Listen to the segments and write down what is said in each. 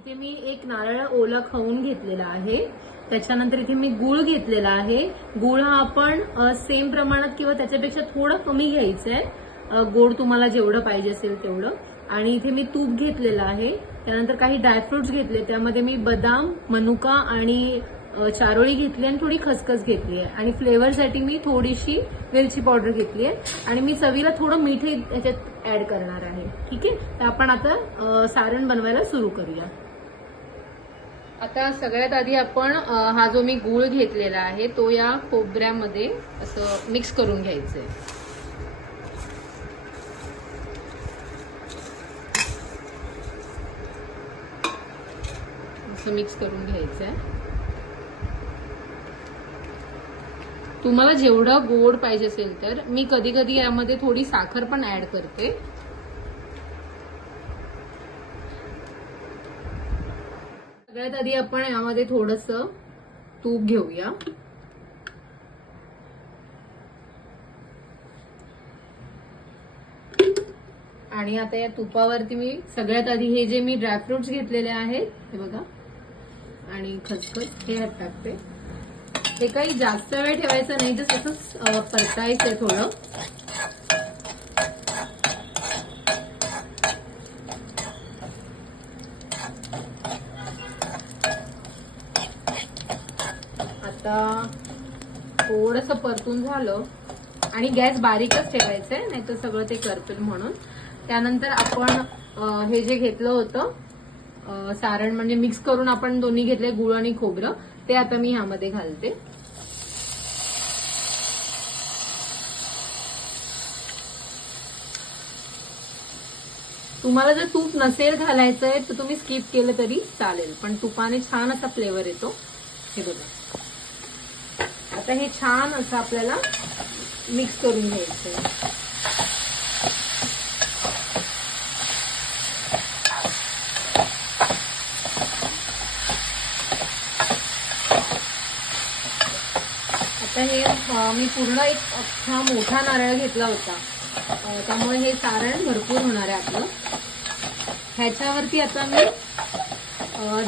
इथे मी एक नारळ ओला खवून घेतलेला आहे. त्याच्यानंतर इथे मी गुळ घेतलेला आहे. गुळ हा आपण सेम प्रमाणात किंवा त्याच्यापेक्षा थोडं कमी घ्यायचंय. गोड तुम्हाला जेवढं पाहिजे असेल तेवढं. आणि इथे मी तूप घेतलेलं आहे. त्यानंतर काही ड्रायफ्रुट्स घेतले, त्यामध्ये मी बदाम, मनुका आणि चारोळी घेतली आणि थोडी खसखस घेतली आहे. आणि फ्लेवरसाठी मी थोडीशी वेलची पावडर घेतली आहे आणि मी चवीला थोडं मीठ याच्यात ऍड करणार आहे. ठीक आहे, तर आपण आता सारण बनवायला सुरू करूया. आता सगळ्यात आधी आपण हा जो मी गूळ घेतलेला आहे तो या खोबऱ्यामध्ये असं मिक्स करून घ्यायचंय. असं मिक्स करून घ्यायचंय. तुम्हाला जेवढं गोड पाहिजे असेल तर मी कधी कधी यामध्ये थोडी साखर पण ऍड करते. सगळ्यात आधी आपण यामध्ये थोडंसं तूप घेऊया. आणि आता या तुपावरती मी सगळ्यात आधी हे जे मी ड्रायफ्रुट्स घेतलेले आहेत हे बघा आणि खसखस हे टाकते. हे काही जास्त वेळ ठेवायचं नाही, जसं असं परतायचंय थोडं. आता थोडंसं परतून झालं आणि गॅस बारीकच ठेवायचंय, नाही तर सगळं ते करपेल म्हणून. त्यानंतर आपण हे जे घेतलं होतं सारण म्हणजे मिक्स करून आपण दोन्ही घेतले गुळ आणि खोबरं, ते आता मी ह्यामध्ये घालते. तुम्हाला जर तूप नसेल घालायचंय तर तुम्ही स्किप केलं तरी चालेल, पण तुपाने छान असा फ्लेवर येतो. हे बघा, आता हे छान असं आपल्याला मिक्स करून घ्यायचंय. आता हे मी पूर्ण एक अख्खा मोठा नारळ घेतला होता, त्यामुळे हे सारण भरपूर होणार आहे आपलं. ह्याच्यावरती आता मी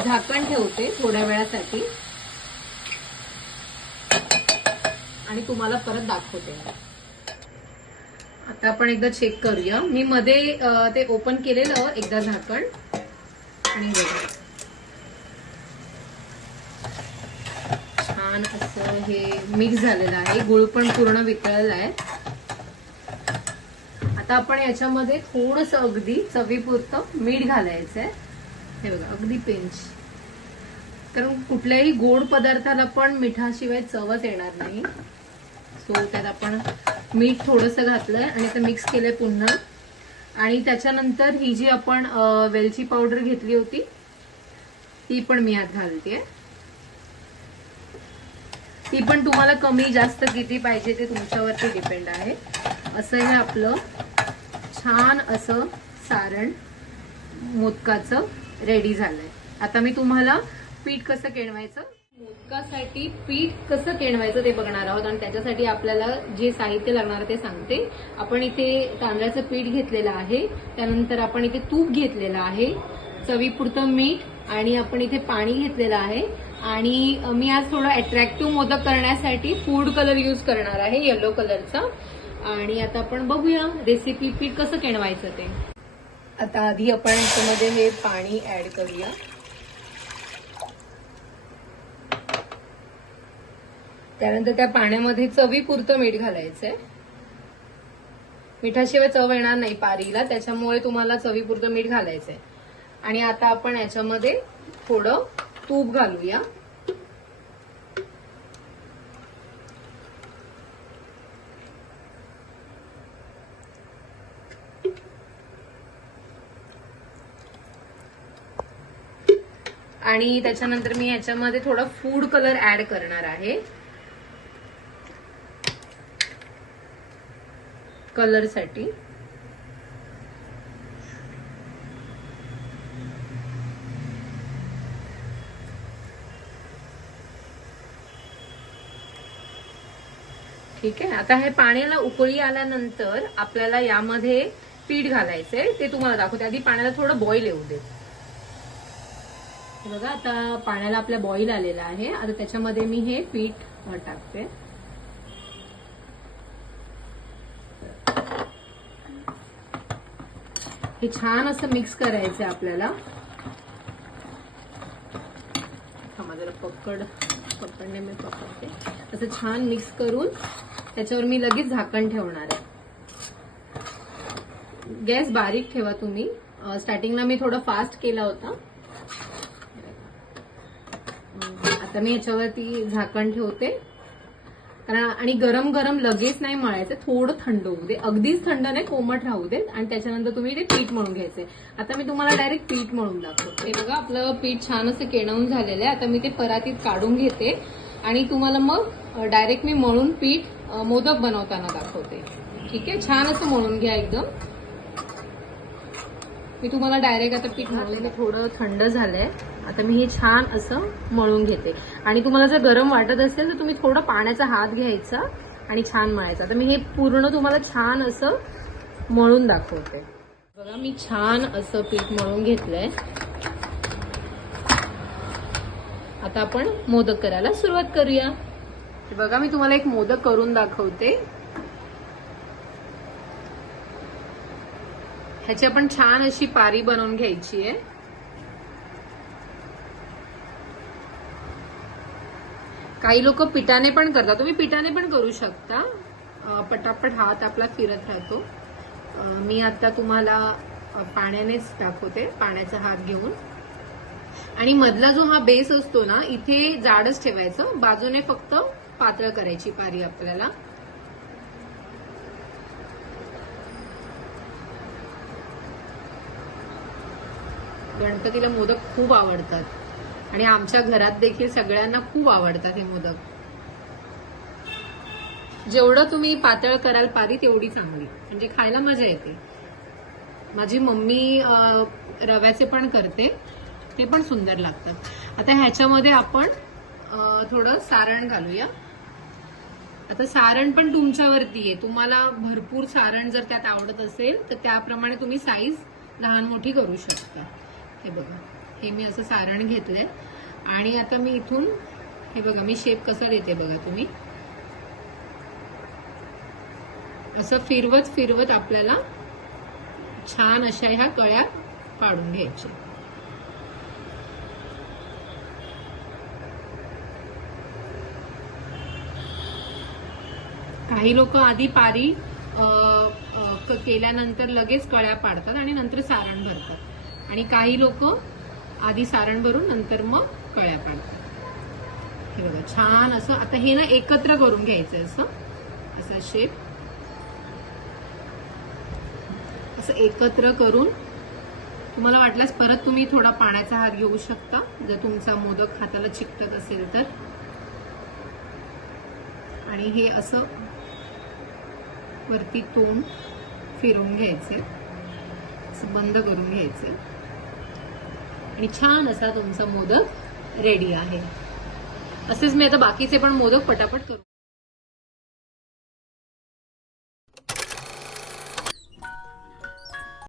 झाकण ठेवते थोड्या वेळासाठी आणि तुम्हाला परत दाखवते. आता आपण एकदा चेक करूया. मी मध्ये ते ओपन केलेलं एकदा झाकण आणि बघा छान असं हे मिक्स झालेलं आहे. गुळ पण पूर्ण वितळला आहे. आता आपण याच्यामध्ये थोडंसं अगदी चवीपुरतं मीठ घालायचंय. हे बघा अगदी पिंच, कारण कुठल्याही गोड पदार्थाला पण मिठाशिवाय चवच येणार नाही. सो त्यात आपण मीठ थोडंसं घातलंय आणि ते मिक्स केलंय पुन्हा. आणि त्याच्यानंतर ही जी आपण वेलची पावडर घेतली होती ती पण मी यात घालतेय. ती पण तुम्हाला कमी जास्त किती पाहिजे ते तुमच्यावरती डिपेंड आहे. असं हे आपलं छान असं सारण मोदकाचं रेडी झालंय. आता मी तुम्हाला पीठ कसं केळवायचं, मोदकासाठी पीठ कसं केळवायचं ते बघणार आहोत. आणि त्याच्यासाठी आपल्याला जे साहित्य लागणार ते सांगते. आपण इथे तांदळाचं पीठ घेतलेलं आहे, त्यानंतर आपण इथे तूप घेतलेलं आहे, चवीपुरतं मीठ आणि आपण इथे पाणी घेतलेलं आहे. आणि मी आज थोडं अट्रॅक्टिव्ह मोदक करण्यासाठी फूड कलर यूज करणार आहे, येलो कलरचा. आणि आता आपण बघूया रेसिपी पीठ कसं केळवायचं ते. आता आधी आपण याच्यामध्ये हे पाणी ऍड करूया. त्यानंतर त्या पाण्यामध्ये चवीपुरतं मीठ घालायचंय. मिठाशिवाय चव येणार नाही पारीला, त्याच्यामुळे तुम्हाला चवीपुरतं मीठ घालायचंय. आणि आता आपण याच्यामध्ये थोडं तूप घालूया. आणि त्याच्यानंतर मी याच्यामध्ये थोडा फूड कलर ऍड करणार आहे कलरसाठी. ठीक आहे. आता हे पाण्याला उकळी आल्यानंतर आपल्याला यामध्ये पीठ घालायचंय, ते तुम्हाला दाखवते. आधी पाण्याला थोडं बॉईल येऊ दे. बघा आता पाण्याला आपल्या बॉईल आलेला आहे. आता त्याच्यामध्ये मी हे पीठ टाकते. हे छान असं मिक्स करायचंय आपल्याला. जरा पकडने मी पकडते. असं छान मिक्स करून त्याच्यावर मी लगेच झाकण ठेवणार आहे. गॅस बारीक ठेवा तुम्ही. स्टार्टिंगला मी थोडं फास्ट केला होता. आता मी याच्यावरती झाकण ठेवते. कारण आणि गरम गरम लगेच नाही मळायचं, थोडं थंड होऊ दे. अगदीच थंड नाही, कोमट राहू दे. आणि त्याच्यानंतर तुम्ही ते पीठ मळून घ्यायचंय. आता मी तुम्हाला डायरेक्ट पीठ मळून दाखवते. हे बघा आपलं पीठ छान असं केणवून झालेलं आहे. आता मी ते परातीत काढून घेते आणि तुम्हाला मग डायरेक्ट मी मळून पीठ मोदक बनवताना दाखवते. ठीक आहे, छान असं मळून घ्या एकदम. मी तुम्हाला डायरेक्ट आता पीठ मळून थोडं थंड झालंय. आता मी हे छान असं मळून घेते. आणि तुम्हाला जर गरम वाटत असेल तर तुम्ही थोडं पाण्याचा हात घ्यायचा आणि छान मळायचा. तर मी हे पूर्ण तुम्हाला छान असं मळून दाखवते. बघा मी छान असं पीठ मळून घेतलंय. आता आपण मोदक करायला सुरुवात करूया. बघा मी तुम्हाला एक मोदक करून दाखवते. ह्याची आपण छान अशी पारी बनवून घ्यायची आहे. काही लोक पिठाने पण करतात, तुम्ही पिठाने पण करू शकता. पटापट हात आपला फिरत राहतो. मी आता तुम्हाला पाण्यानेच दाखवते, पाण्याचा हात घेऊन. आणि मधला जो हा बेस असतो ना, इथे जाडच ठेवायचं, बाजूने फक्त पातळ करायची पारी आपल्याला. गणपतीला मोदक खूप आवडतात आणि आमच्या घरात देखील सगळ्यांना खूप आवडतात हे मोदक. जेवढं तुम्ही पातळ कराल पारी तेवढी चांगली, म्हणजे खायला मजा येते. माझी मम्मी रव्याचे पण करते, ते पण सुंदर लागतात. आता ह्याच्यामध्ये आपण थोडं सारण घालूया. आता सारण पण तुमच्यावरती आहे. तुम्हाला भरपूर सारण जर त्यात आवडत असेल तर त्याप्रमाणे तुम्ही साईज लहान मोठी करू शकता. हे बघा, हे मी असं सारण घेतलंय. आणि आता मी इथून हे बघा, मी शेप कसा देते बघा तुम्ही. असं फिरवत फिरवत आपल्याला छान अशा ह्या कळ्या पाडून घ्यायच्या. काही लोक आधी पारी केल्यानंतर लगेच कळ्या पाडतात आणि नंतर सारण भरतात. आणि काही लोक आधी सारण भरून नंतर मग कळ्या पाडतात. हे बघा छान असं. आता हे ना एकत्र करून घ्यायचं असं शेप. असं एकत्र करून तुम्हाला वाटल्यास परत तुम्ही थोडा पाण्याचा हात घेऊ शकता जर तुमचा मोदक हाताला चिकटत असेल तर. आणि हे असं वरती तोंड फिरवून घ्यायचे, असं बंद करून घ्यायचे आणि छान असा तुमचा मोदक रेडी आहे. असेच मी आता बाकीचे पण मोदक पटापट करू.